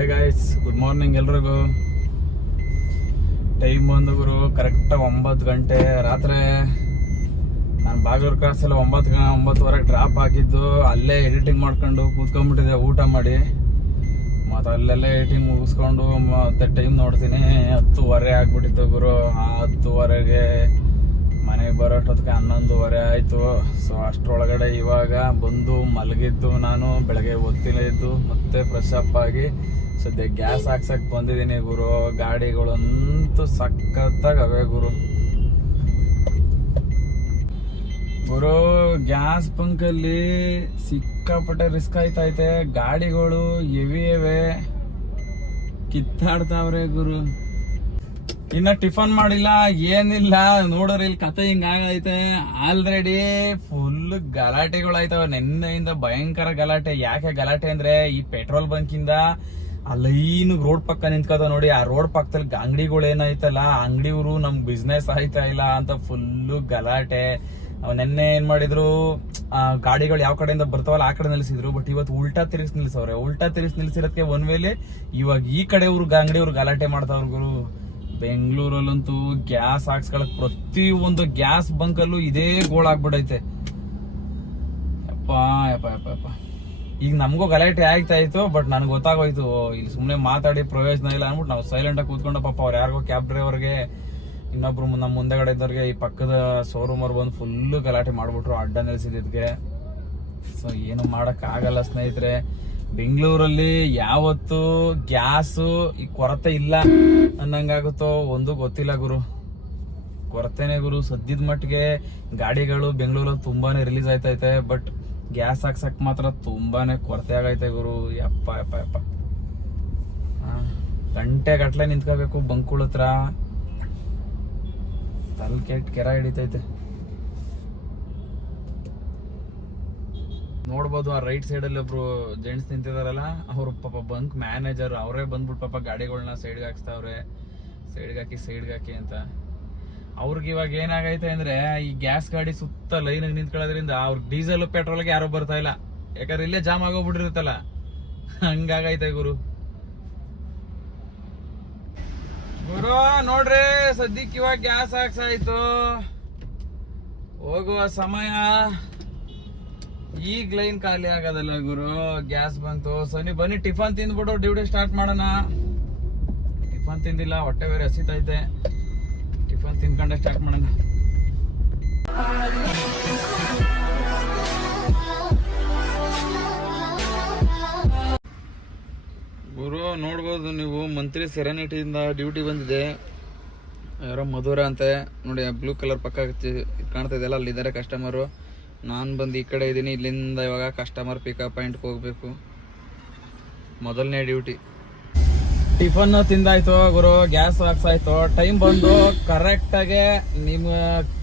Hi guys, good morning ಎಲ್ರಿಗೂ. Time ಬಂದು ಗುರು correct 9 ಗಂಟೆ ರಾತ್ರಿ. ನಾನು ಬಾಗಲೂರು ಕ್ರಾಸಲ್ಲಿ 9:09ವರೆಗೆ ಡ್ರಾಪ್ ಹಾಕಿದ್ದು. ಅಲ್ಲೇ ಎಡಿಟಿಂಗ್ ಮಾಡ್ಕೊಂಡು ಕೂತ್ಕೊಂಡ್ಬಿಟ್ಟಿದೆ ಊಟ ಮಾಡಿ. ಮತ್ತು ಅಲ್ಲೆಲ್ಲ ಎಡಿಟಿಂಗ್ ಮುಗಿಸ್ಕೊಂಡು ಮತ್ತೆ ಟೈಮ್ ನೋಡ್ತೀನಿ 10:30 ಆಗ್ಬಿಟ್ಟಿತ್ತು ಗುರು. ಆ 10:30ಗೆ ಮನೆಗೆ ಬರೋಷ್ಟೊತ್ತಿಗೆ 11:30 ಆಯಿತು. ಸೊ ಅಷ್ಟರೊಳಗಡೆ ಇವಾಗ ಬಂದು ಮಲಗಿದ್ದು. ನಾನು ಬೆಳಗ್ಗೆ ಒತ್ತಿಲ್ಲ ಇದ್ದು ಮತ್ತೆ ಫ್ರೆಶ್ ಅಪ್ ಆಗಿ ಸದ್ಯ ಗ್ಯಾಸ್ ಹಾಕ್ಸಕ್ ಬಂದಿದ್ದೀನಿ ಗುರು. ಗಾಡಿಗಳಂತೂ ಸಖತ್ತಾಗಿ ಅವೇ ಗುರು. ಗ್ಯಾಸ್ ಬಂಕಲ್ಲಿ ಸಿಕ್ಕಾಪಟ್ಟೆ ರಿಸ್ಕ್ ಆಯ್ತೈತೆ. ಗಾಡಿಗಳು ಹೆವಿ ಕಿತ್ತಾಡ್ತಾವ್ರೆ ಗುರು. ಇನ್ನ ಟಿಫನ್ ಮಾಡಿಲ್ಲ, ಏನಿಲ್ಲ. ನೋಡ್ರಿ ಇಲ್ಲಿ ಕತೆ ಹಿಂಗಾಗೈತೆ. Already full ಗಲಾಟೆಗಳಾಯ್ತವ ನೆನ್ನೆಯಿಂದ. ಭಯಂಕರ ಗಲಾಟೆ. ಯಾಕೆ ಗಲಾಟೆ ಅಂದ್ರೆ, ಈ ಪೆಟ್ರೋಲ್ ಬಂಕಿಂದ ಆ ಲೈನ್ ರೋಡ್ ಪಕ್ಕ ನಿಂತ್ಕೋತ ನೋಡಿ. ಆ ರೋಡ್ ಪಕ್ಕದಲ್ಲಿ ಅಂಗಡಿಗಳು ಏನೈತಲ್ಲ, ಅಂಗಡಿಯವರು ನಮ್ ಬಿಸ್ನೆಸ್ ಆಯ್ತಾ ಇಲ್ಲ ಅಂತ ಫುಲ್ಲು ಗಲಾಟೆ. ನೆನ್ನೆ ಏನ್ ಮಾಡಿದ್ರು, ಗಾಡಿಗಳು ಯಾವ ಕಡೆಯಿಂದ ಬರ್ತಾವಲ್ಲ ಆ ಕಡೆ ನಿಲ್ಸಿದ್ರು. ಬಟ್ ಇವತ್ತು ಉಲ್ಟಾ ತಿರ್ಗಿಸ್ ನಿಲ್ಸವ್ರೆ. ಉಲ್ಟಾ ತಿರ್ಗಿಸ್ ನಿಲ್ಸಿರೋದಕ್ಕೆ ಒನ್ ವೇಲಿ ಇವಾಗ ಈ ಕಡೆಯವ್ರು ಅಂಗಡಿಯವ್ರು ಗಲಾಟೆ ಮಾಡ್ತಾವ್ರ ಗುರು. ಬೆಂಗಳೂರಲ್ಲಂತೂ ಗ್ಯಾಸ್ ಹಾಕ್ಸ್ಕೊಳಕ್ ಪ್ರತಿ ಒಂದು ಗ್ಯಾಸ್ ಬಂಕಲ್ಲೂ ಇದೇ ಗೋಳಾಗ್ಬಿಡೈತೆ. ಯಪ್ಪ ಯಪ್ಪ ಯಪ್ಪ ಯಪ್ಪ. ಈಗ ನಮಗೂ ಗಲಾಟೆ ಆಗ್ತಾ ಇತ್ತು. ಬಟ್ ನನ್ಗೆ ಗೊತ್ತಾಗೋಯ್ತು ಇಲ್ಲಿ ಸುಮ್ನೆ ಮಾತಾಡಿ ಪ್ರಯೋಜನ ಇಲ್ಲ ಅನ್ಬಿಟ್ಟು ನಾವು ಸೈಲೆಂಟ್ ಆಗಿ ಕೂತ್ಕೊಂಡು ಪಾಪ ಅವ್ರು ಯಾರಿಗೋ ಕ್ಯಾಬ್ ಡ್ರೈವರ್ಗೆ, ಇನ್ನೊಬ್ರು ನಮ್ಮ ಮುಂದೆಗಡೆ ಇದ್ದವ್ರಿಗೆ ಈ ಪಕ್ಕದ ಶೋರೂಮ್ ಅವ್ರು ಬಂದು ಫುಲ್ಲು ಗಲಾಟೆ ಮಾಡ್ಬಿಟ್ರು ಅಡ್ಡ ನಿಲ್ಸಿದ್ದಕ್ಕೆ. ಸೊ ಏನು ಮಾಡಕ್ ಆಗಲ್ಲ ಸ್ನೇಹಿತರೆ. ಬೆಂಗಳೂರಲ್ಲಿ ಯಾವತ್ತು ಗ್ಯಾಸು ಈ ಕೊರತೆ ಇಲ್ಲ ಅನ್ನಂಗಾಗುತ್ತೋ ಒಂದು ಗೊತ್ತಿಲ್ಲ ಗುರು. ಕೊರತೆನೆ ಗುರು. ಸದ್ಯದ ಮಟ್ಟಿಗೆ ಗಾಡಿಗಳು ಬೆಂಗಳೂರಲ್ಲಿ ತುಂಬಾನೇ ರಿಲೀಸ್ ಆಯ್ತೈತೆ. ಬಟ್ ಗ್ಯಾಸ್ ಹಾಕ್ಸಕ್ ಮಾತ್ರ ತುಂಬಾನೇ ಕೊರತೆ ಆಗೈತೆ ಗುರು. ಯಪ್ಪ ಯಪ್ಪ ಯಪ್ಪ. ಗಂಟೆ ಗಟ್ಲೆ ನಿಂತ್ಕೋಬೇಕು ಬಂಕುಳ ಹತ್ರ. ತಲ್ ಕೆರ ಹಿಡಿತೈತೆ. ನೋಡ್ಬೋದು ಆ ರೈಟ್ ಸೈಡ್ ಅಲ್ಲಿ ಒಬ್ರು ಜೆಂಟ್ಸ್ ನಿಂತಿದಾರಲ್ಲ, ಅವ್ರು ಪಾಪ ಬಂಕ್ ಮ್ಯಾನೇಜರ್. ಅವರೇ ಬಂದ್ಬಿಟ್ಟು ಪಾಪ ಗಾಡಿಗಳನ್ನ ಸೈಡ್ಗೆ ಹಾಕ್ಸ್ತಾವ್ರೆ. ಸೈಡ್ಗೆ ಹಾಕಿ ಅಂತ. ಅವ್ರಿಗೆ ಇವಾಗ ಏನಾಗೈತೆ ಅಂದ್ರೆ, ಈ ಗ್ಯಾಸ್ ಗಾಡಿ ಸುತ್ತ ಲೈನ್ ನಿಂತ್ಕೊಳ್ಳೋದ್ರಿಂದ ಅವ್ರಿಗೆ ಡೀಸೆಲ್ ಪೆಟ್ರೋಲ್ಗೆ ಯಾರು ಬರ್ತಾ ಇಲ್ಲ. ಯಾಕಂದ್ರೆ ಇಲ್ಲೇ ಜಾಮ್ ಆಗೋಗ್ಬಿಟ್ಟಿರುತ್ತಲ್ಲ, ಹಂಗಾಗೈತೆ ಗುರು. ನೋಡ್ರಿ ಸದ್ಯಕ್ಕೆ ಇವಾಗ ಗ್ಯಾಸ್ ಹಾಕ್ಸಾಯ್ತು. ಹೋಗುವ ಸಮಯ. ಈಗ ಲೈನ್ ಖಾಲಿ ಆಗೋದಲ್ಲ ಗುರು. ಗ್ಯಾಸ್ ಬಂತು. ಸನಿ ಬನ್ನಿ ಟಿಫನ್ ತಿಂದ್ಬಿಟ್ಟು ಡ್ಯೂಟಿ ಸ್ಟಾರ್ಟ್ ಮಾಡೋಣ. ಟಿಫನ್ ತಿಂದಿಲ್ಲ, ಹೊಟ್ಟೆ ಬೇರೆ ಹಸಿತೈತೆ. ಟಿಫನ್ ತಿನ್ಕೊಂಡೆ ಸ್ಟಾರ್ಟ್ ಮಾಡೋಣ. ಗುರು ನೋಡ್ಬೋದು ನೀವು, ಮಂತ್ರಿ ಸೆರೆನಿಟಿಯಿಂದ ಡ್ಯೂಟಿ ಬಂದಿದೆ. ಯಾರೋ ಮಧುರ ಅಂತೆ ನೋಡಿ, ಬ್ಲೂ ಕಲರ್ ಪಕ್ಕ ಕಾಣ್ತಾ ಇದೆಯಲ್ಲ, ಅಲ್ಲಿದ್ದಾರೆ ಕಸ್ಟಮರು. ನಾನು ಬಂದು ಈ ಕಡೆ ಇದ್ದೀನಿ. ಇಲ್ಲಿಂದ ಇವಾಗ ಕಸ್ಟಮರ್ ಪಿಕಪ್ ಪಾಯಿಂಟ್ಗೆ ಹೋಗ್ಬೇಕು. ಮೊದಲನೇ ಡ್ಯೂಟಿ. ಟಿಫನ್ ತಿಂದಾಯ್ತು ಗುರು, ಗ್ಯಾಸ್ ಹಾಕ್ಸಾಯ್ತು. ಟೈಮ್ ಬಂದು ಕರೆಕ್ಟಾಗೆ ನಿಮ್ಮ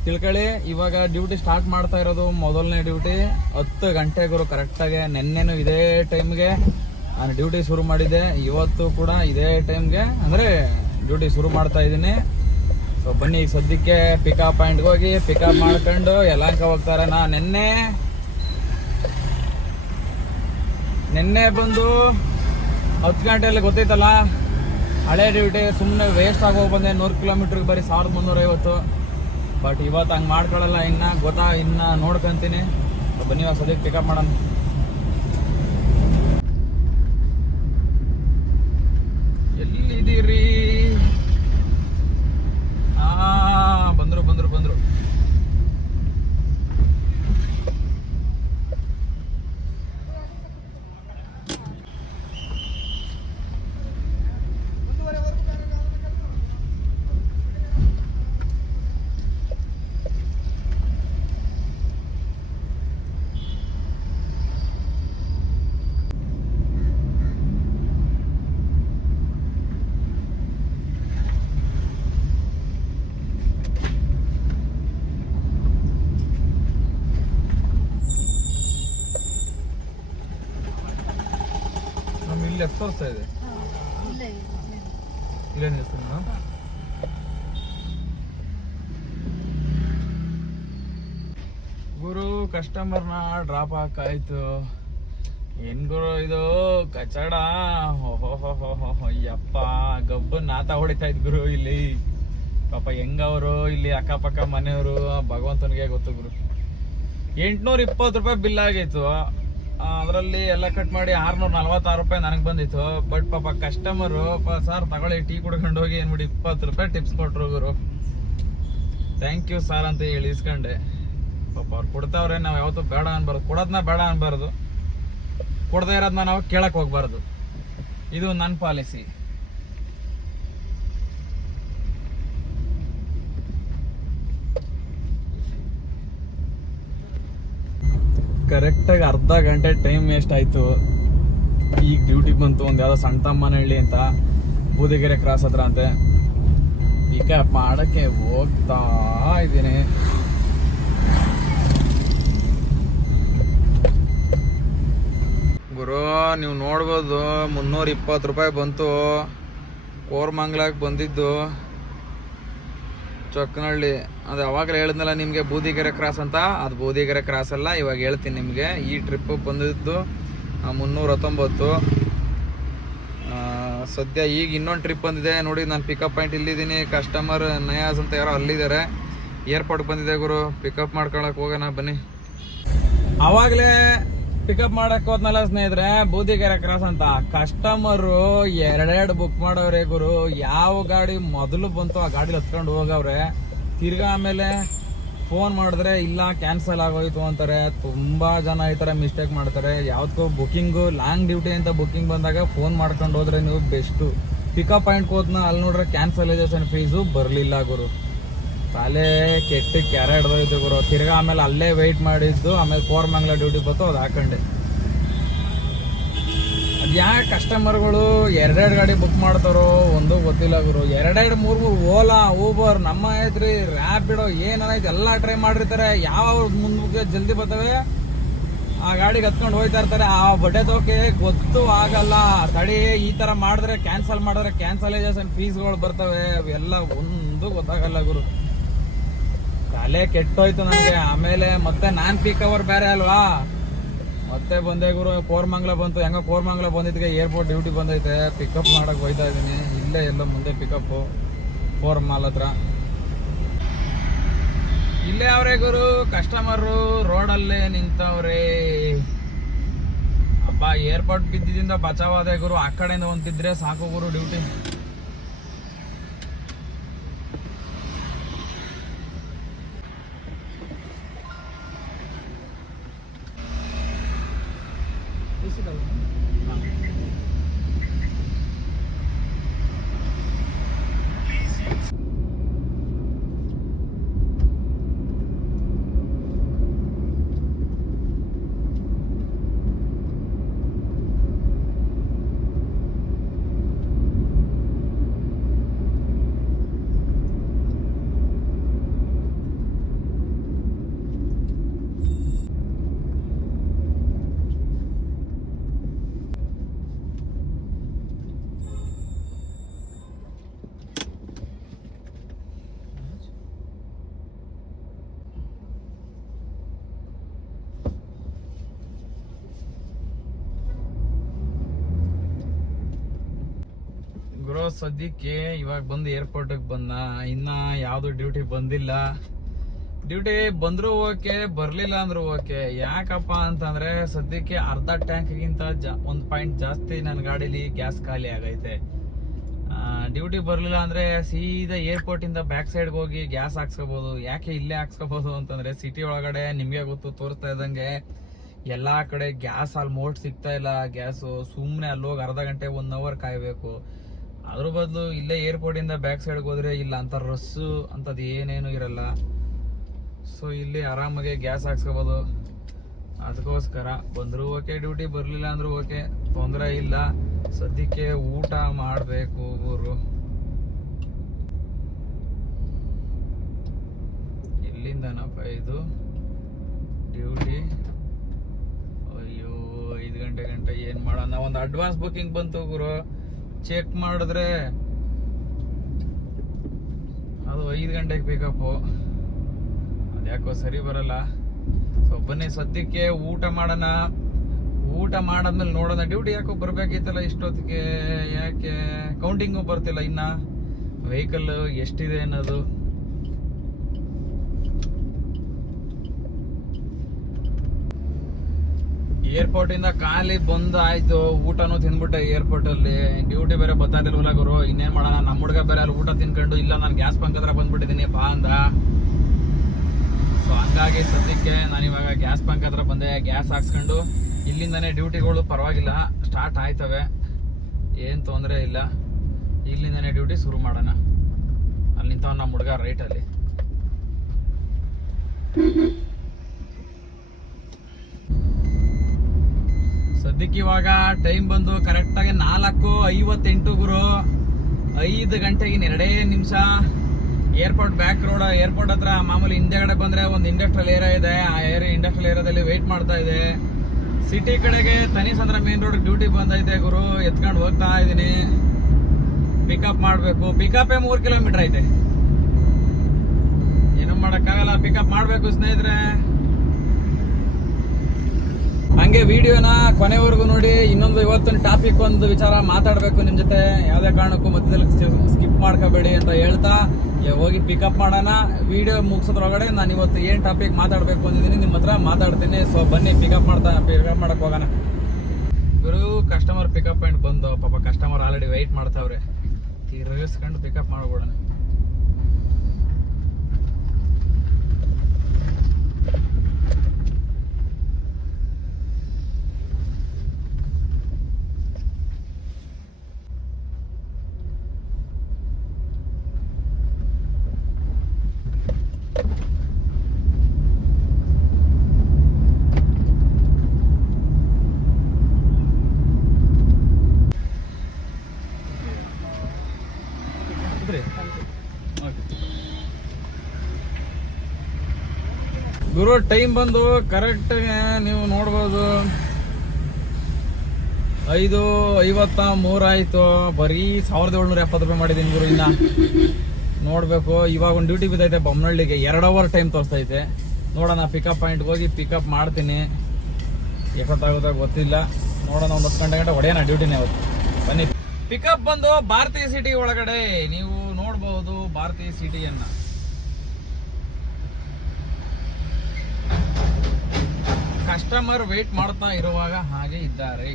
ತಿಳ್ಕೊಳ್ಳಿ, ಇವಾಗ ಡ್ಯೂಟಿ ಸ್ಟಾರ್ಟ್ ಮಾಡ್ತಾ ಇರೋದು ಮೊದಲನೇ ಡ್ಯೂಟಿ 10 ಗಂಟೆ ಗುರು ಕರೆಕ್ಟಾಗೆ. ನೆನ್ನೆನು ಇದೇ ಟೈಮ್ಗೆ ನಾನು ಡ್ಯೂಟಿ ಶುರು ಮಾಡಿದ್ದೆ. ಇವತ್ತು ಕೂಡ ಇದೇ ಟೈಮ್ಗೆ ಅಂದರೆ ಡ್ಯೂಟಿ ಶುರು ಮಾಡ್ತಾ ಇದ್ದೀನಿ. ಸೊ ಬನ್ನಿ ಈಗ ಸದ್ಯಕ್ಕೆ ಪಿಕಪ್ ಪಾಯಿಂಟ್ಗೆ ಹೋಗಿ ಪಿಕಪ್ ಮಾಡ್ಕೊಂಡು ಯಲಹಂಕ ಹೋಗ್ತಾರೆ. ನಾ ನಿನ್ನೆ ಬಂದು 10 ಗಂಟೆಯಲ್ಲಿ ಗೊತ್ತೈತಲ್ಲ, ಹಳೆ ಡ್ಯೂಟಿ ಸುಮ್ಮನೆ ವೇಸ್ಟ್ ಆಗೋಗಿ ಬಂದೆ. 100 ಕಿಲೋಮೀಟ್ರಿಗೆ ಬರೀ 1350. ಬಟ್ ಇವತ್ತು ಹಂಗೆ ಮಾಡ್ಕೊಳ್ಳಲ್ಲ. ಇನ್ನು ನೋಡ್ಕೊಂತೀನಿ. ಬನ್ನಿ ಇವಾಗ ಸದ್ಯಕ್ಕೆ ಪಿಕಪ್ ಮಾಡೋಣ. ಎಲ್ಲಿದ್ದೀರಿ? ಬಂದ್ರು. ಇಲ್ಲಿ ಎಷ್ಟು ತೋರಿಸ್ತಾ ಇದೆ? ಇಲ್ಲೇ ನಿಲ್ಸ್ತೀನಿ. ಗುರು ಕಸ್ಟಮರ್ನ ಡ್ರಾಪ್ ಹಾಕಾಯ್ತು. ಏನ್ ಗುರು ಇದು ಕಚಡ, ಯಪ್ಪ ಗಬ್ಬು ನಾತ ಹೊಡಿತಾ ಇದ್ ಗುರು ಇಲ್ಲಿ. ಪಾಪ ಹೆಂಗವರು ಇಲ್ಲಿ ಅಕ್ಕಪಕ್ಕ ಮನೆಯವರು ಭಗವಂತನಿಗೆ ಗೊತ್ತು ಗುರು. 820 ರೂಪಾಯಿ ಬಿಲ್ ಆಗಿತ್ತು. ಅದರಲ್ಲಿ ಎಲ್ಲ ಕಟ್ ಮಾಡಿ 646 ರೂಪಾಯಿ ನನಗೆ ಬಂದಿತ್ತು. ಬಟ್ ಪಾಪ ಕಸ್ಟಮರು ಸರ್ ತಗೊಳ್ಳಿ ಟೀ ಕುಡ್ಕೊಂಡು ಹೋಗಿ ಏನ್ಬಿಡಿ 20 ರೂಪಾಯಿ ಟಿಪ್ಸ್ ಕೊಟ್ರು ಗುರು. ಥ್ಯಾಂಕ್ ಯು ಸರ್ ಅಂತ ಹೇಳಿ ಇಸ್ಕೊಂಡೆ. ಪಾಪ ಅವ್ರು ಕೊಡ್ತಾವ್ರೆ, ನಾವು ಯಾವತ್ತೂ ಬೇಡ ಅನ್ಬಾರ್ದು. ಕೊಡೋದನ್ನ ಬೇಡ ಅನ್ಬಾರ್ದು, ಕೊಡದೇ ಇರೋದನ್ನ ನಾವು ಕೇಳಕ್ ಹೋಗ್ಬಾರ್ದು. ಇದು ನನ್ನ ಪಾಲಿಸಿ. ಕರೆಕ್ಟಾಗಿ ಅರ್ಧ ಗಂಟೆ ಟೈಮ್ ವೇಸ್ಟ್ ಆಯ್ತು. ಈಗ ಡ್ಯೂಟಿ ಬಂತು. ಒಂದು ಯಾವ್ದೋ ಸಣ್ಣ ತಮ್ಮನಹಳ್ಳಿ ಅಂತ ಬೂದಿಗೆರೆ ಕ್ರಾಸ್ ಹತ್ರ ಅಂತೆ. ಪಿಕಪ್ ಮಾಡಕ್ಕೆ ಹೋಗ್ತಾ ಇದ್ದೀನಿ. ಗುರು ನೀವು ನೋಡ್ಬೋದು 320 ರೂಪಾಯಿ ಬಂತು. ಕೋರ್ಮಂಗ್ಲಾಗ್ ಬಂದಿದ್ದು ಚೊಕ್ಕನಹಳ್ಳಿ. ಅದು ಅವಾಗಲೇ ಹೇಳಿದ್ನಲ್ಲ ನಿಮಗೆ ಬೂದಿಗೆರೆ ಕ್ರಾಸ್ ಅಂತ. ಅದು ಬೂದಿಗೆರೆ ಕ್ರಾಸ್ ಅಲ್ಲ, ಇವಾಗ ಹೇಳ್ತೀನಿ ನಿಮಗೆ. ಈ ಟ್ರಿಪ್ ಬಂದಿದ್ದು 319. ಸದ್ಯ ಈಗ ಇನ್ನೊಂದು ಟ್ರಿಪ್ ಬಂದಿದೆ ನೋಡಿ. ನಾನು ಪಿಕಪ್ ಪಾಯಿಂಟ್ ಇಲ್ಲಿದ್ದೀನಿ. ಕಸ್ಟಮರ್ ನಯಾಜ್ ಅಂತ ಯಾರೋ ಅಲ್ಲಿದ್ದಾರೆ. ಏರ್ಪೋರ್ಟ್ ಬಂದಿದೆ ಗುರು. ಪಿಕಪ್ ಮಾಡ್ಕೊಳಕ್ ಹೋಗೋಣ ಬನ್ನಿ. ಅವಾಗಲೇ ಪಿಕಪ್ ಮಾಡಕ್ ಹೋದ್ನಲ್ಲ ಸ್ನೇಹಿತರೆ, ಬೂದಿಗೆರೆ ಕ್ರಾಸ್ ಅಂತ. ಕಸ್ಟಮರು 2 ಬುಕ್ ಮಾಡವ್ರೆ ಗುರು. ಯಾವ ಗಾಡಿ ಮೊದಲು ಬಂತು ಆ ಗಾಡಿ ಹತ್ಕೊಂಡು ಹೋಗವ್ರೆ. ತಿರ್ಗಾ ಆಮೇಲೆ ಫೋನ್ ಮಾಡಿದ್ರೆ ಇಲ್ಲ ಕ್ಯಾನ್ಸಲ್ ಆಗೋಯ್ತು ಅಂತಾರೆ. ತುಂಬಾ ಜನ ಈ ತರ ಮಿಸ್ಟೇಕ್ ಮಾಡ್ತಾರೆ. ಯಾವ್ದಕ್ಕೂ ಬುಕಿಂಗು ಲಾಂಗ್ ಡ್ಯೂಟಿ ಅಂತ ಬುಕಿಂಗ್ ಬಂದಾಗ ಫೋನ್ ಮಾಡ್ಕೊಂಡು ಹೋದ್ರೆ ನೀವು ಬೆಸ್ಟು. ಪಿಕಪ್ ಪಾಯಿಂಟ್ ಹೋದ್ನ ಅಲ್ಲಿ ನೋಡ್ರೆ ಕ್ಯಾನ್ಸಲೈಸೇಷನ್ ಫೀಸು ಬರ್ಲಿಲ್ಲ ಗುರು. ತಲೆ ಕೆಟ್ಟಿ ಕ್ಯಾರೆ ಹಿಡ್ದೋಯ್ತು ಗುರು. ತಿರ್ಗಾ ಆಮೇಲೆ ಅಲ್ಲೇ ವೆಯ್ಟ್ ಮಾಡಿದ್ದು. ಆಮೇಲೆ ಕೋರ್ಮಂಗ್ಲ ಡ್ಯೂಟಿ ಬಂತು, ಅದು ಹಾಕೊಂಡೆ. ಅದು ಯಾಕೆ ಕಸ್ಟಮರ್ಗಳು 2 ಗಾಡಿ ಬುಕ್ ಮಾಡ್ತಾರೋ ಒಂದು ಗೊತ್ತಿಲ್ಲ ಗುರು. 2-3 ಓಲಾ ಊಬರ್ ನಮ್ಮ ಐತ್ರಿ ರ್ಯಾಪಿಡೋ ಏನಾಯ್ತು ಎಲ್ಲ ಟ್ರೈ ಮಾಡಿರ್ತಾರೆ. ಯಾವ ಮುಂದಕ್ಕೆ ಜಲ್ದಿ ಬರ್ತವೆ ಆ ಗಾಡಿಗೆ ಹತ್ಕೊಂಡು ಹೋಯ್ತಾ ಇರ್ತಾರೆ. ಆ ಬಡ್ಡೆ ತೋಕೆ ಗೊತ್ತು ಆಗಲ್ಲ. ತಡಿ ಈ ತರ ಮಾಡಿದ್ರೆ ಕ್ಯಾನ್ಸಲ್ ಮಾಡಿದ್ರೆ ಕ್ಯಾನ್ಸಲೈಸೇಷನ್ ಫೀಸ್ಗಳು ಬರ್ತವೆ. ಅವೆಲ್ಲ ಒಂದು ಗೊತ್ತಾಗಲ್ಲ ಗುರು. ತಲೆ ಕೆಟ್ಟೋಯ್ತು ನನಗೆ. ಆಮೇಲೆ ಮತ್ತೆ ನಾನ್ ಪೀಕ್ ಅವರ್ ಬೇರೆ ಅಲ್ವಾ, ಮತ್ತೆ ಬಂದೆ ಗುರು. ಕೋರ್ಮಂಗ್ಲ ಬಂತು. ಹೆಂಗ ಕೋರ್ಮಂಗ್ಲ ಬಂದಿದ್ಗೆ ಏರ್ಪೋರ್ಟ್ ಡ್ಯೂಟಿ ಬಂದೈತೆ. ಪಿಕಪ್ ಮಾಡಕ್ ಹೋಯ್ತಾ ಇದೀನಿ. ಇಲ್ಲೇ ಎಲ್ಲ ಮುಂದೆ ಪಿಕಪ್ 4 ಮಾಲ್ ಹತ್ರ. ಇಲ್ಲೇ ಅವ್ರೆ ಗುರು ಕಸ್ಟಮರು ರೋಡಲ್ಲೇ ನಿಂತವ್ರೆ. ಅಬ್ಬ ಏರ್ಪೋರ್ಟ್ ಬಿದ್ದಿದಿಂದ ಬಚಾವಾದೆ ಗುರು. ಆ ಕಡೆಯಿಂದ ಒಂದಿದ್ರೆ ಸಾಕು ಗುರು ಡ್ಯೂಟಿ. ಗುರು ಸದ್ಯಕ್ಕೆ ಇವಾಗ ಬಂದು ಏರ್ಪೋರ್ಟಿಗೆ ಬಂದ. ಇನ್ನ ಯಾವ್ದು ಡ್ಯೂಟಿ ಬಂದಿಲ್ಲ. ಡ್ಯೂಟಿ ಬಂದ್ರು ಓಕೆ, ಬರ್ಲಿಲ್ಲ ಅಂದ್ರು ಓಕೆ. ಯಾಕಪ್ಪ ಅಂತಂದ್ರೆ ಸದ್ಯಕ್ಕೆ ಅರ್ಧ ಟ್ಯಾಂಕ್ಗಿಂತ 1 ಪಾಯಿಂಟ್ ಜಾಸ್ತಿ ನನ್ನ ಗಾಡಿಲಿ ಗ್ಯಾಸ್ ಖಾಲಿ ಆಗೈತೆ. ಡ್ಯೂಟಿ ಬರ್ಲಿಲ್ಲ ಅಂದ್ರೆ ಸೀದಾ ಏರ್ಪೋರ್ಟ್ ಇಂದ ಬ್ಯಾಕ್ ಸೈಡ್ ಹೋಗಿ ಗ್ಯಾಸ್ ಹಾಕ್ಸ್ಕೋಬಹುದು. ಯಾಕೆ ಇಲ್ಲೇ ಹಾಕ್ಸ್ಕೋಬಹುದು ಅಂತಂದ್ರೆ ಸಿಟಿ ಒಳಗಡೆ ನಿಮ್ಗೆ ಗೊತ್ತು, ತೋರಿಸ್ತಾ ಇದ್ದಂಗೆ ಎಲ್ಲಾ ಕಡೆ ಗ್ಯಾಸ್ ಆಲ್ಮೋಸ್ಟ್ ಸಿಗ್ತಾ ಇಲ್ಲ. ಗ್ಯಾಸು ಸುಮ್ನೆ ಅಲ್ಲೋಗಿ ಅರ್ಧ ಗಂಟೆ 1 ಅವರ್ ಕಾಯ್ಬೇಕು. ಅದ್ರ ಬದಲು ಇಲ್ಲೇ ಏರ್ಪೋರ್ಟ್ ಇಂದ ಬ್ಯಾಕ್ ಸೈಡ್ ಹೋದ್ರೆ ಇಲ್ಲ ಅಂತ ರಸ್ಸು ಅಂತದ್ ಏನೇನು ಇರಲ್ಲ. ಸೊ ಇಲ್ಲಿ ಆರಾಮಾಗಿ ಗ್ಯಾಸ್ ಹಾಕ್ಸ್ಕೋಬಹುದು. ಅದಕ್ಕೋಸ್ಕರ ಬಂದ್ರು ಓಕೆ, ಡ್ಯೂಟಿ ಬರ್ಲಿಲ್ಲ ಅಂದ್ರು ಓಕೆ, ತೊಂದರೆ ಇಲ್ಲ. ಸದ್ಯಕ್ಕೆ ಊಟ ಮಾಡ್ಬೇಕು ಗುರು. ಎಲ್ಲಿಂದನಪ್ಪ ಇದು ಡ್ಯೂಟಿ? ಅಯ್ಯೋ 5 ಗಂಟೆ ಏನ್ ಮಾಡೋಣ. ಒಂದು ಅಡ್ವಾನ್ಸ್ ಬುಕಿಂಗ್ ಬಂತು ಗುರು. ಚೆಕ್ ಮಾಡಿದ್ರೆ ಅದು 5 ಗಂಟೆಗೆ ಪಿಕಪ್ಪು. ಅದ್ಯಾಕೋ ಸರಿ ಬರಲ್ಲ. ಸೊ ಬನ್ನಿ ಸದ್ಯಕ್ಕೆ ಊಟ ಮಾಡೋಣ. ಊಟ ಮಾಡಾದ್ಮೇಲೆ ನೋಡೋಣ. ಡ್ಯೂಟಿ ಯಾಕೋ ಬರ್ಬೇಕಿತ್ತಲ್ಲ ಇಷ್ಟೊತ್ತಿಗೆ, ಯಾಕೆ ಕೌಂಟಿಂಗು ಬರ್ತಿಲ್ಲ ಇನ್ನ ವೆಹಿಕಲ್ ಎಷ್ಟಿದೆ ಅನ್ನೋದು. ಏರ್ಪೋರ್ಟ್ ಇಂದ ಖಾಲಿ ಬಂದು ಆಯ್ತು, ಊಟನೂ ತಿಂದ್ಬಿಟ್ಟೆ ಏರ್ಪೋರ್ಟ್ ಅಲ್ಲಿ. ಡ್ಯೂಟಿ ಬೇರೆ ಗೊತ್ತಾಗಿಲ್ವಲ್ಲ ಗುರು, ಇನ್ನೇನ್ ಮಾಡೋಣ. ನಮ್ಮ ಹುಡುಗ ಬೇರೆ ಅಲ್ಲಿ ಊಟ ತಿನ್ಕೊಂಡು, ಇಲ್ಲ ನಾನು ಗ್ಯಾಸ್ ಬಂಕ್ ಹತ್ರ ಬಂದ್ಬಿಟ್ಟಿದ್ದೀನಿ ಬಾ ಅಂದ. ಸೊ ಹಂಗಾಗಿ ಸದ್ಯಕ್ಕೆ ನಾನು ಇವಾಗ ಗ್ಯಾಸ್ ಬಂಕ್ ಹತ್ರ ಬಂದೆ. ಗ್ಯಾಸ್ ಹಾಕ್ಸ್ಕೊಂಡು ಇಲ್ಲಿಂದಾನೆ ಡ್ಯೂಟಿಗಳು ಪರವಾಗಿಲ್ಲ ಸ್ಟಾರ್ಟ್ ಆಯ್ತವೆ, ಏನ್ ತೊಂದರೆ ಇಲ್ಲ. ಇಲ್ಲಿಂದಾನೆ ಡ್ಯೂಟಿ ಶುರು ಮಾಡೋಣ. ಅಲ್ಲಿ ನಿಂತವ ನಮ್ಮ ಹುಡುಗ ರೈಟ್ ಅಲ್ಲಿ. ಸದ್ಯಕ್ಕೆ ಇವಾಗ ಟೈಮ್ ಬಂದು ಕರೆಕ್ಟಾಗಿ 4:58 ಗುರು. 5 ಗಂಟೆಗೆ 2 ನಿಮಿಷ. ಏರ್ಪೋರ್ಟ್ ಬ್ಯಾಕ್ ರೋಡ್, ಏರ್ಪೋರ್ಟ್ ಹತ್ರ ಮಾಮೂಲಿ ಹಿಂದೆಗಡೆ ಬಂದ್ರೆ ಒಂದು ಇಂಡಸ್ಟ್ರಿಯಲ್ ಏರಿಯಾ ಇದೆ. ಆ ಇಂಡಸ್ಟ್ರಿಯಲ್ ಏರಿಯಾದಲ್ಲಿ ವೇಟ್ ಮಾಡ್ತಾ ಇದೆ. ಸಿಟಿ ಕಡೆಗೆ ತನಿಸಂದ್ರ ಮೇನ್ ರೋಡ್ ಡ್ಯೂಟಿ ಬಂದೈತೆ ಗುರು. ಎತ್ಕೊಂಡು ಹೋಗ್ತಾ ಇದೀನಿ. ಪಿಕಪ್ ಮಾಡ್ಬೇಕು. ಪಿಕಪ್ಪೇ 3 ಕಿಲೋಮೀಟರ್ ಐತೆ. ಏನು ಮಾಡಕ್ಕಾಗಲ್ಲ, ಪಿಕಪ್ ಮಾಡ್ಬೇಕು ಸ್ನೇಹಿತರೆ. ಹಂಗೆ ವಿಡಿಯೋನ ಕೊನೆವರೆಗೂ ನೋಡಿ. ಇನ್ನೊಂದು ಇವತ್ತಿನ ಟಾಪಿಕ್ ಒಂದು ವಿಚಾರ ಮಾತಾಡಬೇಕು ನಿಮ್ ಜೊತೆ. ಯಾವುದೇ ಕಾರಣಕ್ಕೂ ಮಧ್ಯದಲ್ಲಿ ಸ್ಕಿಪ್ ಮಾಡ್ಕೋಬೇಡಿ ಅಂತ ಹೇಳ್ತಾ ಹೋಗಿ ಪಿಕಪ್ ಮಾಡೋಣ. ವಿಡಿಯೋ ಮುಗಿಸೋದ್ರೊಳಗಡೆ ನಾನು ಇವತ್ತು ಏನ್ ಟಾಪಿಕ್ ಮಾತಾಡಬೇಕು ಅಂದಿದ್ದೀನಿ ನಿಮ್ಮ ಹತ್ರ ಮಾತಾಡ್ತೀನಿ. ಸೊ ಬನ್ನಿ ಪಿಕಪ್ ಮಾಡಕ್ ಹೋಗೋಣ. ಗುರು ಕಸ್ಟಮರ್ ಪಿಕಪ್ ಪಾಯಿಂಟ್ ಬಂದು, ಪಾಪ ಕಸ್ಟಮರ್ ಆಲ್ರೆಡಿ ವೆಯ್ಟ್ ಮಾಡ್ತಾವ್ರೆ. ತಿರ್ಗಿಸ್ಕೊಂಡು ಪಿಕಪ್ ಮಾಡ್ಬಿಡೋಣ. ಗುರು ಟೈಮ್ ಬಂದು ಕರೆಕ್ಟ್ ನೀವು ನೋಡ್ಬೋದು 5:53 ಆಯ್ತು. ಬರೀ 1770 ರೂಪಾಯಿ ಮಾಡಿದೀನಿ ಗುರು. ಇನ್ನ ನೋಡ್ಬೇಕು. ಇವಾಗ ಒಂದು ಡ್ಯೂಟಿ ಬಿದ್ದೈತೆ ಬೊಮ್ಮನಹಳ್ಳಿಗೆ, 2 ಅವರ್ ಟೈಮ್ ತೋರಿಸ್ತೈತೆ. ನೋಡೋಣ ಪಿಕಪ್ ಪಾಯಿಂಟ್ ಹೋಗಿ ಪಿಕಪ್ ಮಾಡ್ತೀನಿ. ಎಷ್ಟೊತ್ತಾಗುತ್ತಾ ಗೊತ್ತಿಲ್ಲ, ನೋಡೋಣ. ಒಂದು 10 ಗಂಟೆ ಹೊಡೆಯೋಣ ಡ್ಯೂಟಿನೇ ಅವತ್ತು. ಬನ್ನಿ. ಪಿಕಪ್ ಬಂದು ಭಾರತೀಯ ಸಿಟಿ ಒಳಗಡೆ ನೀವು ನೋಡ್ಬಹುದು. ಭಾರತೀಯ ಸಿಟಿಯನ್ನ ಕಸ್ಟಮರ್ ವೇಟ್ ಮಾಡ್ತಾ ಇರುವಾಗ ಹಾಗೆ ಇದ್ದಾರೆ.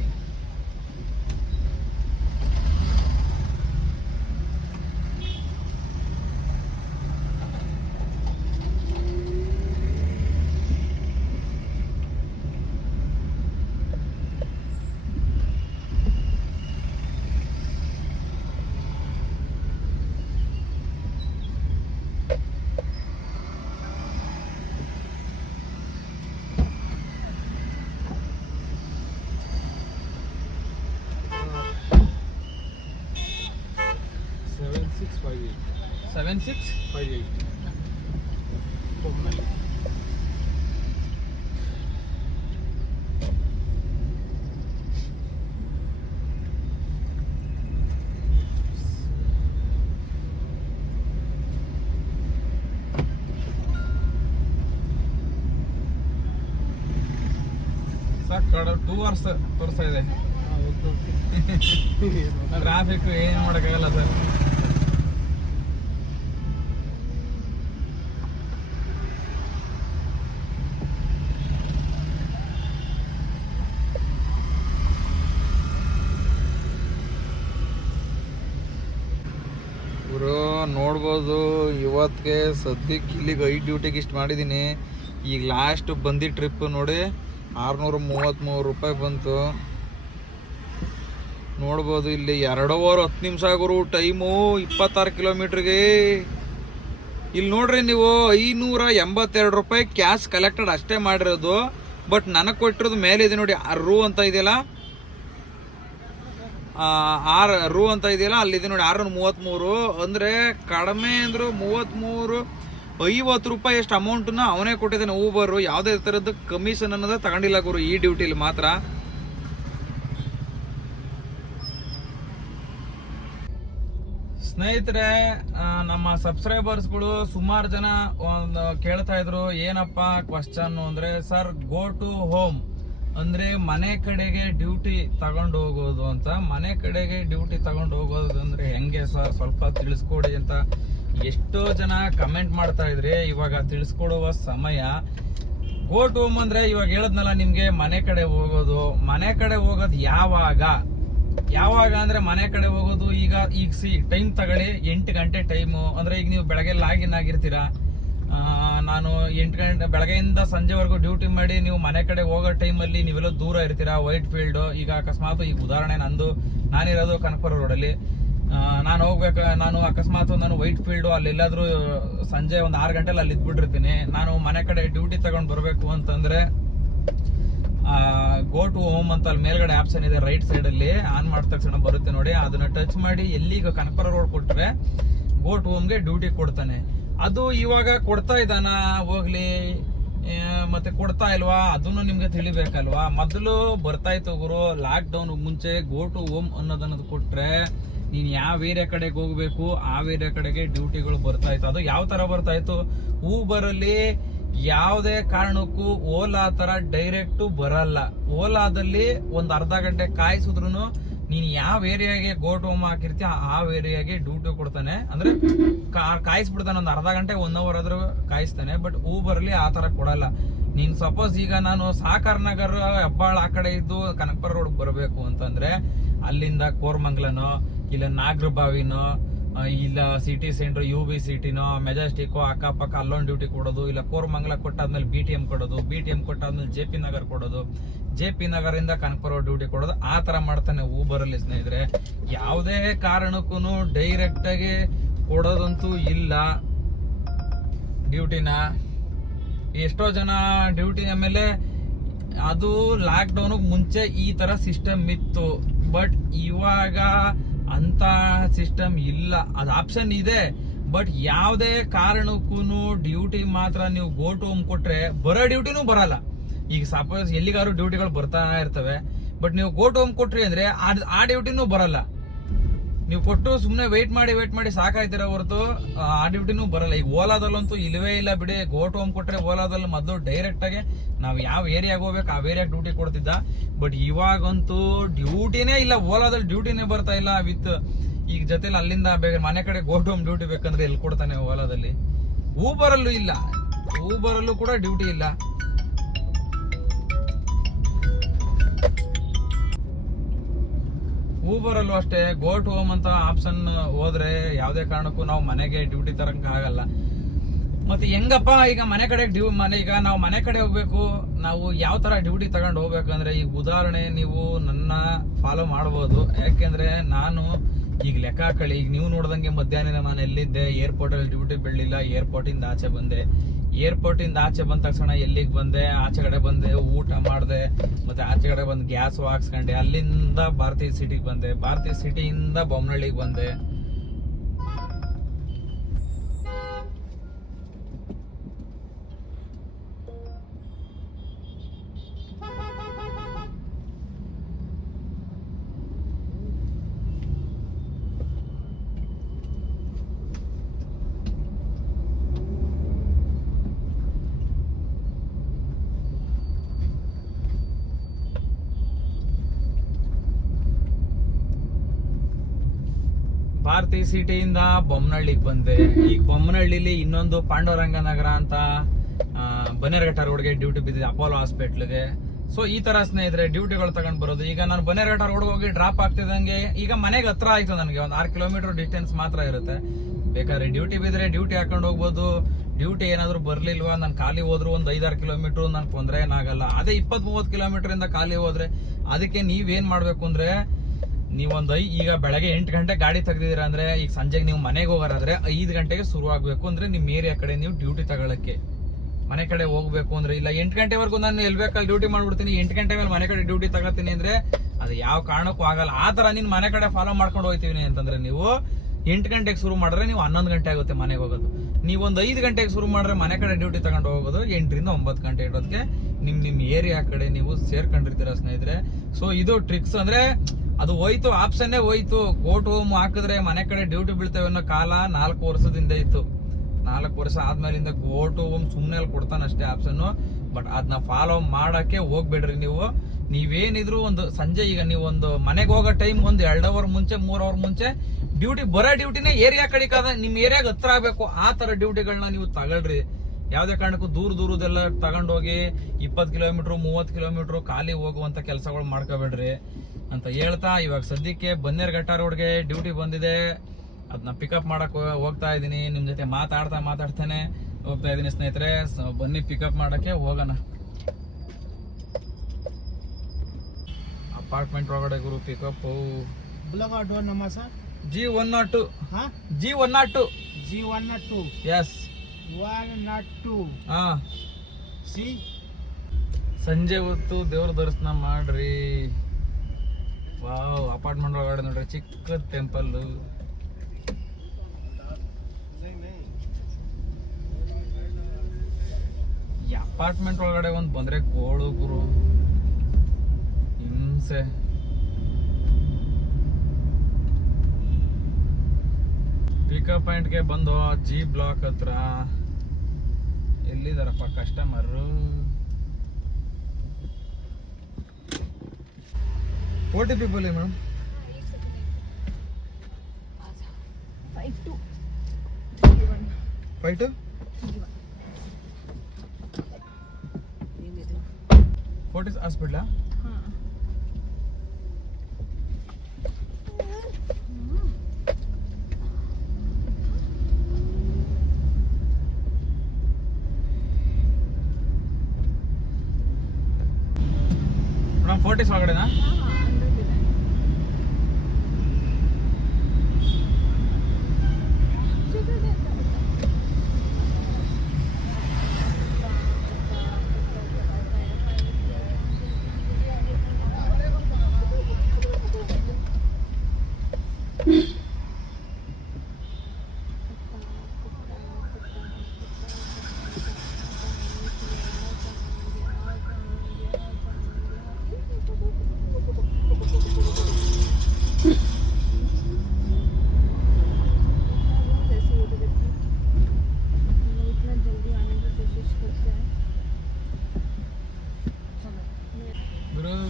Seven six five eight. ಸಾಕು 2 hours ತೋರಿಸ್ತಾ ಇದೆ. ಟ್ರಾಫಿಕ್ ಏನು ಮಾಡೋಕ್ಕಾಗಲ್ಲ ಸರ್. ನೋಡ್ಬೋದು ಇವತ್ತಿಗೆ ಸದ್ಯಕ್ಕೆ ಇಲ್ಲಿಗೆ 5 ಡ್ಯೂಟಿಗೆ ಇಷ್ಟು ಮಾಡಿದ್ದೀನಿ. ಈಗ ಲಾಸ್ಟ್ ಬಂದಿದ್ದ ಟ್ರಿಪ್ ನೋಡಿ 633 ರೂಪಾಯಿ ಬಂತು. ನೋಡ್ಬೋದು ಇಲ್ಲಿ 2 ಅವರ್ 10 ನಿಮಿಷ ಗುರು ಟೈಮು 26 ಕಿಲೋಮೀಟ್ರಿಗೆ. ಇಲ್ಲಿ ನೋಡ್ರಿ ನೀವು 582 ರೂಪಾಯಿ ಕ್ಯಾಶ್ ಕಲೆಕ್ಟೆಡ್ ಅಷ್ಟೇ ಮಾಡಿರೋದು. ಬಟ್ ನನಗೆ ಕೊಟ್ಟಿರೋದು ಮೇಲೆ ಇದೆ ನೋಡಿ, ರೂ ಅಂತ ಇದೆಯಲ್ಲ, 6 ರೂ ಅಂತ ಇದೆಯಲ್ಲ, ಅಲ್ಲಿದೆ ನೋಡಿ 633. ಅಂದರೆ ಕಡಿಮೆ ಅಂದರು 50 ರೂಪಾಯಿ ಎಷ್ಟು ಅಮೌಂಟನ್ನ ಅವನೇ ಕೊಟ್ಟಿದ್ದಾನೆ ಊಬರು. ಯಾವುದೇ ಥರದ್ದು ಕಮಿಷನ್ ಅನ್ನೋದು ತಗೊಂಡಿಲ್ಲ ಗುರು ಈ ಡ್ಯೂಟಿಲಿ ಮಾತ್ರ. ಸ್ನೇಹಿತರೆ, ನಮ್ಮ ಸಬ್ಸ್ಕ್ರೈಬರ್ಸ್ಗಳು ಸುಮಾರು ಜನ ಒಂದು ಕೇಳ್ತಾ ಇದ್ರು, ಏನಪ್ಪ ಕ್ವಶನ್ ಅಂದರೆ, ಸರ್ ಗೋ ಟು ಹೋಮ್ ಅಂದ್ರೆ ಮನೆ ಕಡೆಗೆ ಡ್ಯೂಟಿ ತಗೊಂಡು ಹೋಗೋದು ಅಂತ. ಮನೆ ಕಡೆಗೆ ಡ್ಯೂಟಿ ತಗೊಂಡು ಹೋಗೋದು ಅಂದ್ರೆ ಹೆಂಗೆ ಸರ್ ಸ್ವಲ್ಪ ತಿಳಿಸ್ಕೊಡಿ ಅಂತ ಎಷ್ಟೋ ಜನ ಕಮೆಂಟ್ ಮಾಡ್ತಾ ಇದ್ರಿ. ಇವಾಗ ತಿಳಿಸ್ಕೊಡುವ ಸಮಯ. ಗೋ ಟು ಹೋಮ್ ಅಂದ್ರೆ ಇವಾಗ ಹೇಳದ್ನಲ್ಲ ನಿಮ್ಗೆ, ಮನೆ ಕಡೆ ಹೋಗೋದು. ಮನೆ ಕಡೆ ಹೋಗೋದು ಯಾವಾಗ ಅಂದ್ರೆ ಮನೆ ಕಡೆ ಹೋಗೋದು ಈಗ ಟೈಮ್ ತಗೊಳ್ಳಿ. 8 ಗಂಟೆ ಟೈಮು ಅಂದ್ರೆ ಈಗ ನೀವು ಬೆಳಗ್ಗೆ ಲಾಗಿನ್ ಆಗಿರ್ತೀರಾ. ನಾನು 8 ಗಂಟೆ ಬೆಳಗ್ಗೆಯಿಂದ ಸಂಜೆವರೆಗೂ ಡ್ಯೂಟಿ ಮಾಡಿ ನೀವು ಮನೆ ಕಡೆ ಹೋಗೋ ಟೈಮಲ್ಲಿ ನೀವೆಲ್ಲ ದೂರ ಇರ್ತೀರಾ. ವೈಟ್ ಫೀಲ್ಡ್, ಈಗ ಅಕಸ್ಮಾತ್ ಈಗ ಉದಾಹರಣೆ ನಾನಿರೋದು ಕನಕಪುರ ರೋಡಲ್ಲಿ. ನಾನು ಅಕಸ್ಮಾತ್ ವೈಟ್ ಫೀಲ್ಡ್ ಅಲ್ಲೆಲ್ಲಾದ್ರೂ ಸಂಜೆ ಒಂದು 6 ಗಂಟೆಲಿ ಅಲ್ಲಿ ಇದ್ಬಿಟ್ಟಿರ್ತೀನಿ. ನಾನು ಮನೆ ಕಡೆ ಡ್ಯೂಟಿ ತಗೊಂಡ್ ಬರ್ಬೇಕು ಅಂತಂದ್ರೆ ಗೋ ಟು ಹೋಮ್ ಅಂತ ಅಲ್ಲಿ ಮೇಲ್ಗಡೆ ಆಪ್ಷನ್ ಇದೆ ರೈಟ್ ಸೈಡ್ ಅಲ್ಲಿ, ಆನ್ ಮಾಡಿದ ತಕ್ಷಣ ಬರುತ್ತೆ ನೋಡಿ. ಅದನ್ನ ಟಚ್ ಮಾಡಿ ಎಲ್ಲಿಗ ಕನಕಪುರ ರೋಡ್ ಕೊಟ್ರೆ ಗೋ ಟು ಹೋಮ್ಗೆ ಡ್ಯೂಟಿ ಕೊಡ್ತಾನೆ. ಅದು ಇವಾಗ ಕೊಡ್ತಾ ಇದ್ದಾನ ಹೋಗ್ಲಿ ಮತ್ತೆ ಕೊಡ್ತಾ ಇಲ್ವಾ ಅದನ್ನು ನಿಮ್ಗೆ ತಿಳಿಬೇಕಲ್ವಾ. ಮೊದಲು ಬರ್ತಾ ಇತ್ತು ಗುರು, ಲಾಕ್ ಡೌನ್ ಮುಂಚೆ ಗೋ ಟು ಹೋಮ್ ಅನ್ನೋದನ್ನೋದು ಕೊಟ್ರೆ ನೀನ್ ಯಾವ ಏರಿಯಾ ಕಡೆಗೆ ಹೋಗ್ಬೇಕು ಆ ಏರಿಯಾ ಕಡೆಗೆ ಡ್ಯೂಟಿಗಳು ಬರ್ತಾ ಇತ್ತು. ಅದು ಯಾವ ತರ ಬರ್ತಾ ಇತ್ತು, ಊಬರ್ ಅಲ್ಲಿ ಯಾವುದೇ ಕಾರಣಕ್ಕೂ ಓಲಾ ತರ ಡೈರೆಕ್ಟ್ ಬರಲ್ಲ. ಓಲಾದಲ್ಲಿ ಒಂದ್ ಅರ್ಧ ಗಂಟೆ ಕಾಯಿಸಿದ್ರು ನೀನ್ ಯಾವ ಏರಿಯಾಗೆ ಗೋ ಟು ಹೋಮ್ ಹಾಕಿರ್ತೀಯ ಆ ಏರಿಯಾಗೆ ಡ್ಯೂಟಿ ಕೊಡ್ತಾನೆ. ಅಂದ್ರೆ ಕಾಯಿಸ್ಬಿಡ್ತಾನೆ, ಒಂದ್ ಅರ್ಧ ಗಂಟೆ 1 ಅವರ್ ಆದ್ರೂ ಕಾಯಿಸ್ತಾನೆ. ಬಟ್ ಊಬರ್ ಅಲ್ಲಿ ಆ ತರ ಕೊಡಲ್ಲ. ನೀನ್ ಸಪೋಸ್ ಈಗ ನಾನು ಸಾಕರ್ ನಗರ್ ಹೆಬ್ಬಾಳ್ ಆ ಕಡೆ ಇದ್ದು ಕನಕಪುರ ರೋಡ್ ಬರಬೇಕು ಅಂತಂದ್ರೆ ಅಲ್ಲಿಂದ ಕೋರ್ಮಂಗ್ಲನೋ ಇಲ್ಲ ನಾಗರಬಾವಿನೋ ಇಲ್ಲ ಸಿಟಿ ಸೆಂಟರ್ UB ಸಿಟಿನೋ ಮೆಜೆಸ್ಟಿಕ್ ಅಕ್ಕಪಕ್ಕ ಅಲ್ಲೊಂದು ಡ್ಯೂಟಿ ಕೊಡೋದು, ಇಲ್ಲ ಕೋರ್ಮಂಗ್ಲ ಕೊಟ್ಟಾದ್ಮೇಲೆ BTM ಕೊಡೋದು, BTM ಕೊಟ್ಟಾದ್ಮೇಲೆ JP ನಗರ್ ಕೊಡೋದು, JP ನಗರ್ ಇಂದ ಕನಕಪುರ ಡ್ಯೂಟಿ ಕೊಡೋದು, ಆ ತರ ಮಾಡ್ತಾನೆ ಊಬರ್ ಅಲ್ಲಿ ಸ್ನೇಹಿತರೆ. ಯಾವುದೇ ಕಾರಣಕ್ಕೂ ಡೈರೆಕ್ಟ್ ಆಗಿ ಕೊಡೋದಂತೂ ಇಲ್ಲ ಡ್ಯೂಟಿನ. ಎಷ್ಟೋ ಜನ ಡ್ಯೂಟಿ ಆಮೇಲೆ ಅದು ಲಾಕ್ ಡೌನ್ ಮುಂಚೆ ಈ ತರ ಸಿಸ್ಟಮ್ ಇತ್ತು. ಬಟ್ ಇವಾಗ ಅಂತ ಸಿಸ್ಟಮ್ ಇಲ್ಲ. ಅದು ಆಪ್ಷನ್ ಇದೆ ಬಟ್ ಯಾವುದೇ ಕಾರಣಕ್ಕೂ ಡ್ಯೂಟಿ ಮಾತ್ರ ನೀವು ಗೋ ಟು ಹೋಮ್ ಕೊಟ್ರೆ ಬರೋ ಡ್ಯೂಟಿನೂ ಬರಲ್ಲ. ಈಗ ಸಪೋಸ್ ಎಲ್ಲಿಗಾರು ಡ್ಯೂಟಿಗಳು ಬರ್ತಾ ಇರ್ತವೆ, ಬಟ್ ನೀವು ಗೋ ಟು ಹೋಮ್ ಕೊಟ್ರಿ ಅಂದ್ರೆ ಆ ಡ್ಯೂಟಿನೂ ಬರಲ್ಲ. ನೀವು ಕೊಟ್ಟು ಸುಮ್ನೆ ವೇಟ್ ಮಾಡಿ ಸಾಕಾಯ್ತಿರೋ ಹೊರತು ಆ ಡ್ಯೂಟಿನೂ ಬರಲ್ಲ. ಈಗ ಓಲಾದಲ್ಲಂತೂ ಇಲ್ಲವೇ ಇಲ್ಲ ಬಿಡಿ. ಗೋ ಟು ಹೋಮ್ ಕೊಟ್ರೆ ಓಲಾದಲ್ಲಿ ಮೊದಲು ಡೈರೆಕ್ಟ್ ಆಗಿ ನಾವು ಯಾವ ಏರಿಯಾಗ ಹೋಗ್ಬೇಕು ಆ ಏರಿಯಾಗ ಡ್ಯೂಟಿ ಕೊಡ್ತಿದ್ದ. ಬಟ್ ಇವಾಗಂತೂ ಡ್ಯೂಟಿನೇ ಇಲ್ಲ, ಓಲಾದಲ್ಲಿ ಡ್ಯೂಟಿನೇ ಬರ್ತಾ ಇಲ್ಲ. ವಿತ್ ಈಗ ಜೊತೆಲಿ ಅಲ್ಲಿಂದ ಮನೆ ಕಡೆ ಗೋ ಟು ಹೋಮ್ ಡ್ಯೂಟಿ ಬೇಕಂದ್ರೆ ಎಲ್ಲಿ ಕೊಡ್ತಾನೆ ಓಲಾದಲ್ಲಿ. ಊಬರಲ್ಲೂ ಇಲ್ಲ, ಊಬರಲ್ಲೂ ಕೂಡ ಡ್ಯೂಟಿ ಇಲ್ಲ. ಊಬರ್ ಅಲ್ಲೂ ಅಷ್ಟೇ ಗೋ ಟು ಹೋಮ್ ಅಂತ ಆಪ್ಷನ್ ಹೋದ್ರೆ ಯಾವುದೇ ಕಾರಣಕ್ಕೂ ನಾವು ಮನೆಗೆ ಡ್ಯೂಟಿ ತರಕ್ ಆಗಲ್ಲ. ಮತ್ತೆ ಹೆಂಗಪ್ಪ ಈಗ ಮನೆ ಕಡೆ ಈಗ ನಾವು ಮನೆ ಕಡೆ ಹೋಗ್ಬೇಕು, ನಾವು ಯಾವ ತರ ಡ್ಯೂಟಿ ತಗೊಂಡು ಹೋಗ್ಬೇಕಂದ್ರೆ ಈಗ ಉದಾಹರಣೆ ನೀವು ನನ್ನ ಫಾಲೋ ಮಾಡಬಹುದು. ಯಾಕೆಂದ್ರೆ ನಾನು ಈಗ ಲೆಕ್ಕ ಹಾಕೊಳ್ಳಿ, ಈಗ ನೀವು ನೋಡ್ದಂಗೆ ಮಧ್ಯಾಹ್ನ ನಾನು ಎಲ್ಲಿದ್ದೆ, ಏರ್ಪೋರ್ಟ್ ಅಲ್ಲಿ ಡ್ಯೂಟಿ ಬಿಡ್ಲಿಲ್ಲ, ಏರ್ಪೋರ್ಟ್ ಇಂದ ಆಚೆ ಬಂದೆ. ಏರ್ಪೋರ್ಟ್ ಇಂದ ಆಚೆ ಬಂದ ತಕ್ಷಣ ಎಲ್ಲಿಗೆ ಬಂದೆ, ಆಚೆ ಕಡೆ ಬಂದೆ, ಊಟ ಮಾಡಿದೆ, ಮತ್ತೆ ಆಚೆ ಕಡೆ ಬಂದು ಗ್ಯಾಸ್ ಹಾಕ್ಸ್ಕೊಂಡೆ. ಅಲ್ಲಿಂದ ಭಾರತೀಯ ಸಿಟಿಗೆ ಬಂದೆ, ಭಾರತೀಯ ಸಿಟಿಯಿಂದ ಬೊಮ್ಮನಹಳ್ಳಿಗೆ ಬಂದೆ. ಭಾರತೀಯ ಸಿಟಿಯಿಂದ ಬೊಮ್ಮನಹಳ್ಳಿಗೆ ಬಂದೆ. ಈಗ ಬೊಮ್ಮನಹಳ್ಳಿಲಿ ಇನ್ನೊಂದು ಪಾಂಡುರಂಗ ನಗರ ಅಂತ ಬನ್ನೇರಘಟ್ಟ ರೋಡ್ಗೆ ಡ್ಯೂಟಿ ಬಿದ್ದಿದೆ, ಅಪೋಲೋ ಹಾಸ್ಪಿಟ್ಲ್ಗೆ. ಸೊ ಈ ತರ ಸ್ನೇಹಿತರೆ ಡ್ಯೂಟಿಗಳು ತಗೊಂಡ್ ಬರೋದು. ಈಗ ನಾನು ಬನ್ನೇರಘಟ್ಟ ರೋಡ್ ಹೋಗಿ ಡ್ರಾಪ್ ಆಗ್ತಿದಂಗೆ ಈಗ ಮನೆಗೆ ಹತ್ರ ಆಯ್ತು, ನನಗೆ ಒಂದು 6 ಕಿಲೋಮೀಟರ್ ಡಿಸ್ಟೆನ್ಸ್ ಮಾತ್ರ ಇರುತ್ತೆ. ಬೇಕಾದ್ರೆ ಡ್ಯೂಟಿ ಬಿದ್ರೆ ಡ್ಯೂಟಿ ಹಾಕೊಂಡು ಹೋಗ್ಬೋದು. ಡ್ಯೂಟಿ ಏನಾದ್ರು ಬರ್ಲಿಲ್ವಾ, ನಾನು ಖಾಲಿ ಹೋದ್ರು ಒಂದು 5-6 ಕಿಲೋಮೀಟರ್ ನನ್ ತೊಂದರೆ ಏನಾಗಲ್ಲ. ಅದೇ 20-30 ಕಿಲೋಮೀಟರ್ ಇಂದ ಖಾಲಿ ಹೋದ್ರೆ ಅದಕ್ಕೆ ನೀವೇನ್ ಮಾಡ್ಬೇಕು ಅಂದ್ರೆ, ನೀವೊಂದು ಈಗ ಬೆಳಗ್ಗೆ 8 ಗಂಟೆ ಗಾಡಿ ತೆಗ್ದಿದ್ದೀರಾ ಅಂದ್ರೆ ಈಗ ಸಂಜೆಗೆ ನೀವು ಮನೆಗೆ ಹೋಗೋರಾದ್ರೆ 5 ಗಂಟೆಗೆ ಶುರು ಆಗ್ಬೇಕು. ಅಂದ್ರೆ ನಿಮ್ ಏರಿಯಾ ಕಡೆ ನೀವು ಡ್ಯೂಟಿ ತಗೊಳಕ್ಕೆ ಮನೆ ಕಡೆ ಹೋಗ್ಬೇಕು ಅಂದ್ರೆ, ಇಲ್ಲ 8 ಗಂಟೆವರೆಗೂ ನಾನು ಎಲ್ ಬೇಕಲ್ಲಿ ಡ್ಯೂಟಿ ಮಾಡ್ಬಿಡ್ತೀನಿ, 8 ಗಂಟೆ ಮೇಲೆ ಮನೆ ಕಡೆ ಡ್ಯೂಟಿ ತಗೋತೀನಿ ಅಂದ್ರೆ ಅದು ಯಾವ ಕಾರಣಕ್ಕೂ ಆಗಲ್ಲ. ಆ ತರ ನೀನ್ ಮನೆ ಕಡೆ ಫಾಲೋ ಮಾಡ್ಕೊಂಡು ಹೋಗ್ತೀವಿ ಅಂತಂದ್ರೆ ನೀವು 8 ಗಂಟೆಗೆ ಶುರು ಮಾಡಿದ್ರೆ ನೀವು 11 ಗಂಟೆ ಆಗುತ್ತೆ ಮನೆಗೆ ಹೋಗೋದು. ನೀವೊಂದು 5 ಗಂಟೆಗೆ ಶುರು ಮಾಡಿದ್ರೆ ಮನೆ ಕಡೆ ಡ್ಯೂಟಿ ತಗೊಂಡು ಹೋಗೋದು 8 ರಿಂದ 9 ಗಂಟೆ ಇರೋದಕ್ಕೆ ನಿಮ್ ಏರಿಯಾ ಕಡೆ ನೀವು ಸೇರ್ಕೊಂಡಿರ್ತೀರ ಸ್ನೇಹಿತರೆ. ಸೊ ಇದು ಟ್ರಿಕ್ಸ್. ಅಂದ್ರೆ ಅದು ಹೋಯ್ತು, ಆಪ್ಷನ್ನೇ ಹೋಯ್ತು. ಗೋ ಟು ಹೋಮ್ ಹಾಕಿದ್ರೆ ಮನೆ ಕಡೆ ಡ್ಯೂಟಿ ಬೀಳ್ತೇವೆ ಅನ್ನೋ ಕಾಲ 4 ವರ್ಷದಿಂದ ಇತ್ತು. 4 ವರ್ಷ ಆದ್ಮೇಲಿಂದ ಗೋ ಟು ಹೋಮ್ ಸುಮ್ನೆ ಅಲ್ಲಿ ಕೊಡ್ತಾನೆ ಅಷ್ಟೇ ಆಪ್ಷನ್. ಬಟ್ ಅದನ್ನ ಫಾಲೋ ಮಾಡಕ್ಕೆ ಹೋಗ್ಬೇಡ್ರಿ. ನೀವೇನಿದ್ರು ಒಂದು ಸಂಜೆ ಈಗ ನೀವು ಒಂದು ಮನೆಗೆ ಹೋಗೋ ಟೈಮ್ ಒಂದು 2 ಅವರ್ ಮುಂಚೆ 3 ಅವರ್ ಮುಂಚೆ ಬರೋ ಡ್ಯೂಟಿನೇ ಏರಿಯಾ ಕಡೆಗಾದ ನಿಮ್ ಏರಿಯಾಗ ಹತ್ರ ಆಗ್ಬೇಕು. ಆ ತರ ಡ್ಯೂಟಿಗಳನ್ನ ನೀವು ತಗೊಳ್ರಿ. ಯಾವ್ದೇ ಕಾರಣಕ್ಕೂ ದೂರದೆಲ್ಲ ತಗೊಂಡೋಗಿ 20 ಕಿಲೋಮೀಟರ್ 30 ಕಿಲೋಮೀಟರ್ ಖಾಲಿ ಹೋಗುವಂತ ಕೆಲಸಗಳು ಮಾಡ್ಕೋಬೇಡ್ರಿ ಅಂತ ಹೇಳ್ತಾ, ಇವಾಗ ಸದ್ಯಕ್ಕೆ ಬನ್ನೇರ್ಘಟ್ಟ ರೋಡ್ಗೆ ಡ್ಯೂಟಿ ಬಂದಿದೆ. ಅದನ್ನ ಪಿಕಪ್ ಮಾಡಕ್ ಹೋಗ್ತಾ ಇದೀನಿ. ನಿಮ್ ಜೊತೆ ಮಾತಾಡ್ತಾನೆ ಹೋಗ್ತಾ ಇದೀನಿ ಸ್ನೇಹಿತರೆ. ಬನ್ನಿ ಪಿಕಪ್ ಮಾಡಕ್ಕೆ ಹೋಗೋಣ. ಅಪಾರ್ಟ್ಮೆಂಟ್ ಒಳಗಡೆ ಗುರು ಪಿಕಪ್. ಡೋರ್ ನಮ್ಮ sir G102. G102. G102. Yes. 102. C ಸಂಜೆ ಹೊತ್ತು ದೇವ್ರ ದರ್ಶನ ಮಾಡ್ರಿ. ವಾವ್, ಅಪಾರ್ಟ್ಮೆಂಟ್ ಒಳಗಡೆ ನೋಡ್ರಿ ಚಿಕ್ಕ ಟೆಂಪಲ್. ಈ ಅಪಾರ್ಟ್ಮೆಂಟ್ ಒಳಗಡೆ ಒಂದ್ ಬಂದ್ರೆ ಗೋಳು ಗುರು, ಹಿಂಸೆ. ಪಿಕಪ್ ಪಾಯಿಂಟ್ಗೆ ಬಂದು ಜಿ ಬ್ಲಾಕ್ ಹತ್ರ ಎಲ್ಲಿದಾರಪ್ಪ ಕಸ್ಟಮರ್? OTP बोले मैम. 52 Fortis hospital. फोर्टिस ಒಳಗಡೆನಾ?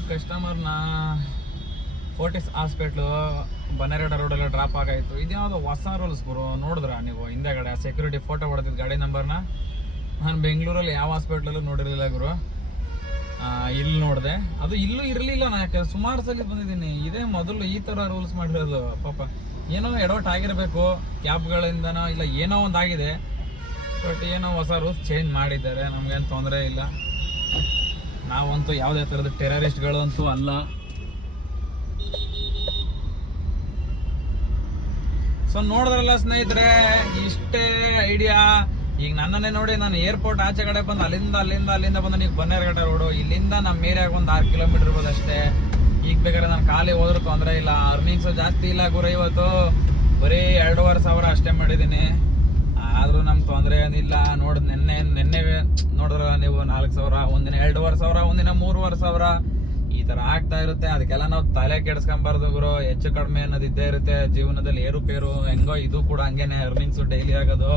ಕಸ್ಟಮರ್ನ ಫೋರ್ಟಿಸ್ ಹಾಸ್ಪಿಟ್ಲು ಬನ್ನೇರಘಟ್ಟ ರೋಡಲ್ಲಿ ಡ್ರಾಪ್ ಆಗಾಯ್ತು. ಇದ್ಯಾವುದೋ ಹೊಸ ರೂಲ್ಸ್ ಗುರು. ನೋಡಿದ್ರ ನೀವು ಹಿಂದೆಗಡೆ ಸೆಕ್ಯೂರಿಟಿ ಫೋಟೋ ಹೊಡೆದಿದ್ದು ಗಾಡಿ ನಂಬರ್ನ? ನಾನು ಬೆಂಗಳೂರಲ್ಲಿ ಯಾವ ಹಾಸ್ಪಿಟ್ಲಲ್ಲೂ ನೋಡಿರಲಿಲ್ಲ ಗುರು. ಇಲ್ಲಿ ನೋಡಿದೆ, ಅದು ಇಲ್ಲೂ ಇರಲಿಲ್ಲ. ನಾನು ಯಾಕೆ ಸುಮಾರು ಸಲ ಬಂದಿದ್ದೀನಿ, ಇದೇ ಮೊದಲು ಈ ಥರ ರೂಲ್ಸ್ ಮಾಡಿರೋದು. ಪಾಪ ಏನೋ ಎಡವಟ್ ಆಗಿರಬೇಕು ಕ್ಯಾಬ್ಗಳಿಂದನೋ ಇಲ್ಲ ಏನೋ ಒಂದು ಆಗಿದೆ. ಬಟ್ ಏನೋ ಹೊಸ ರೂಲ್ಸ್ ಚೇಂಜ್ ಮಾಡಿದ್ದಾರೆ. ನಮ್ಗೇನು ತೊಂದರೆ ಇಲ್ಲ. ನಾವಂತೂ ಯಾವುದೇ ಥರದ ಟೆರರಿಸ್ಟ್ಗಳು ಅಂತೂ ಅಲ್ಲ. ಸೊ ನೋಡಿದ್ರಲ್ಲ ಸ್ನೇಹಿತರೆ, ಇಷ್ಟೇ ಐಡಿಯಾ. ಈಗ ನನ್ನನ್ನೇ ನೋಡಿ, ನಾನು ಏರ್ಪೋರ್ಟ್ ಆಚೆ ಕಡೆ ಬಂದು ಅಲ್ಲಿಂದ ಬಂದು ನೀವು ಬನ್ನೇರಘಟ್ಟ ರೋಡು, ಇಲ್ಲಿಂದ ನಮ್ಮ ಏರಿಯಾಗ ಒಂದು 6 ಕಿಲೋಮೀಟರ್ ಇರ್ಬೋದು ಅಷ್ಟೇ. ಈಗ ಬೇಕಾದ್ರೆ ನಾನು ಖಾಲಿ ಹೋದ್ರೂ ತೊಂದರೆ ಇಲ್ಲ. ಅರ್ನಿಂಗ್ಸ್ ಜಾಸ್ತಿ ಇಲ್ಲ ಗುರು. ಇವತ್ತು ಬರೀ 2,500 ಅಷ್ಟೇ ಮಾಡಿದ್ದೀನಿ. ಆದ್ರೂ ನಮ್ಗೆ ತೊಂದರೆ ಏನಿಲ್ಲ. ನಿನ್ನೆ ನೋಡಿದ್ರ ನೀವು 4,000, ಒಂದಿನ 2,500, ಒಂದಿನ 3,500 ಈ ತರ ಆಗ್ತಾ ಇರುತ್ತೆ. ಅದಕ್ಕೆಲ್ಲ ನಾವು ತಲೆ ಕೆಡಿಸ್ಕೊಂಬಾರ್ದು ಗುರು. ಹೆಚ್ಚು ಕಡಿಮೆ ಅನ್ನೋದು ಇದ್ದೇ ಇರುತ್ತೆ ಜೀವನದಲ್ಲಿ, ಏರುಪೇರು. ಹೆಂಗೋ ಇದು ಕೂಡ ಹಂಗೇನೆ, ಅರ್ನಿಂಗ್ಸ್ ಡೈಲಿ ಆಗೋದು.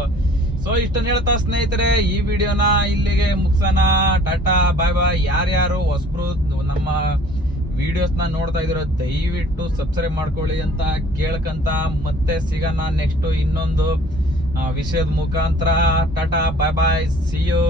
ಸೊ ಇಷ್ಟನ್ನ ಹೇಳ್ತಾ ಸ್ನೇಹಿತರೆ, ಈ ವಿಡಿಯೋನ ಇಲ್ಲಿಗೆ ಮುಗ್ಸೋಣ. ಟಾಟಾ ಬಾಯ್ ಬಾಯ್. ಯಾರ್ಯಾರು ಹೊಸಬ್ರು ನಮ್ಮ ವಿಡಿಯೋಸ್ನ ನೋಡ್ತಾ ಇದಿರೋ ದಯವಿಟ್ಟು ಸಬ್ಸ್ಕ್ರೈಬ್ ಮಾಡ್ಕೊಳ್ಳಿ ಅಂತ ಕೇಳ್ಕಂತ ಮತ್ತೆ ಸಿಗೋಣ ನೆಕ್ಸ್ಟ್ ಇನ್ನೊಂದು ವಿಷಯದ ಮುಖಾಂತರ. ಟಾಟಾ ಬಾಯ್ ಬಾಯ್, ಸಿ ಯು.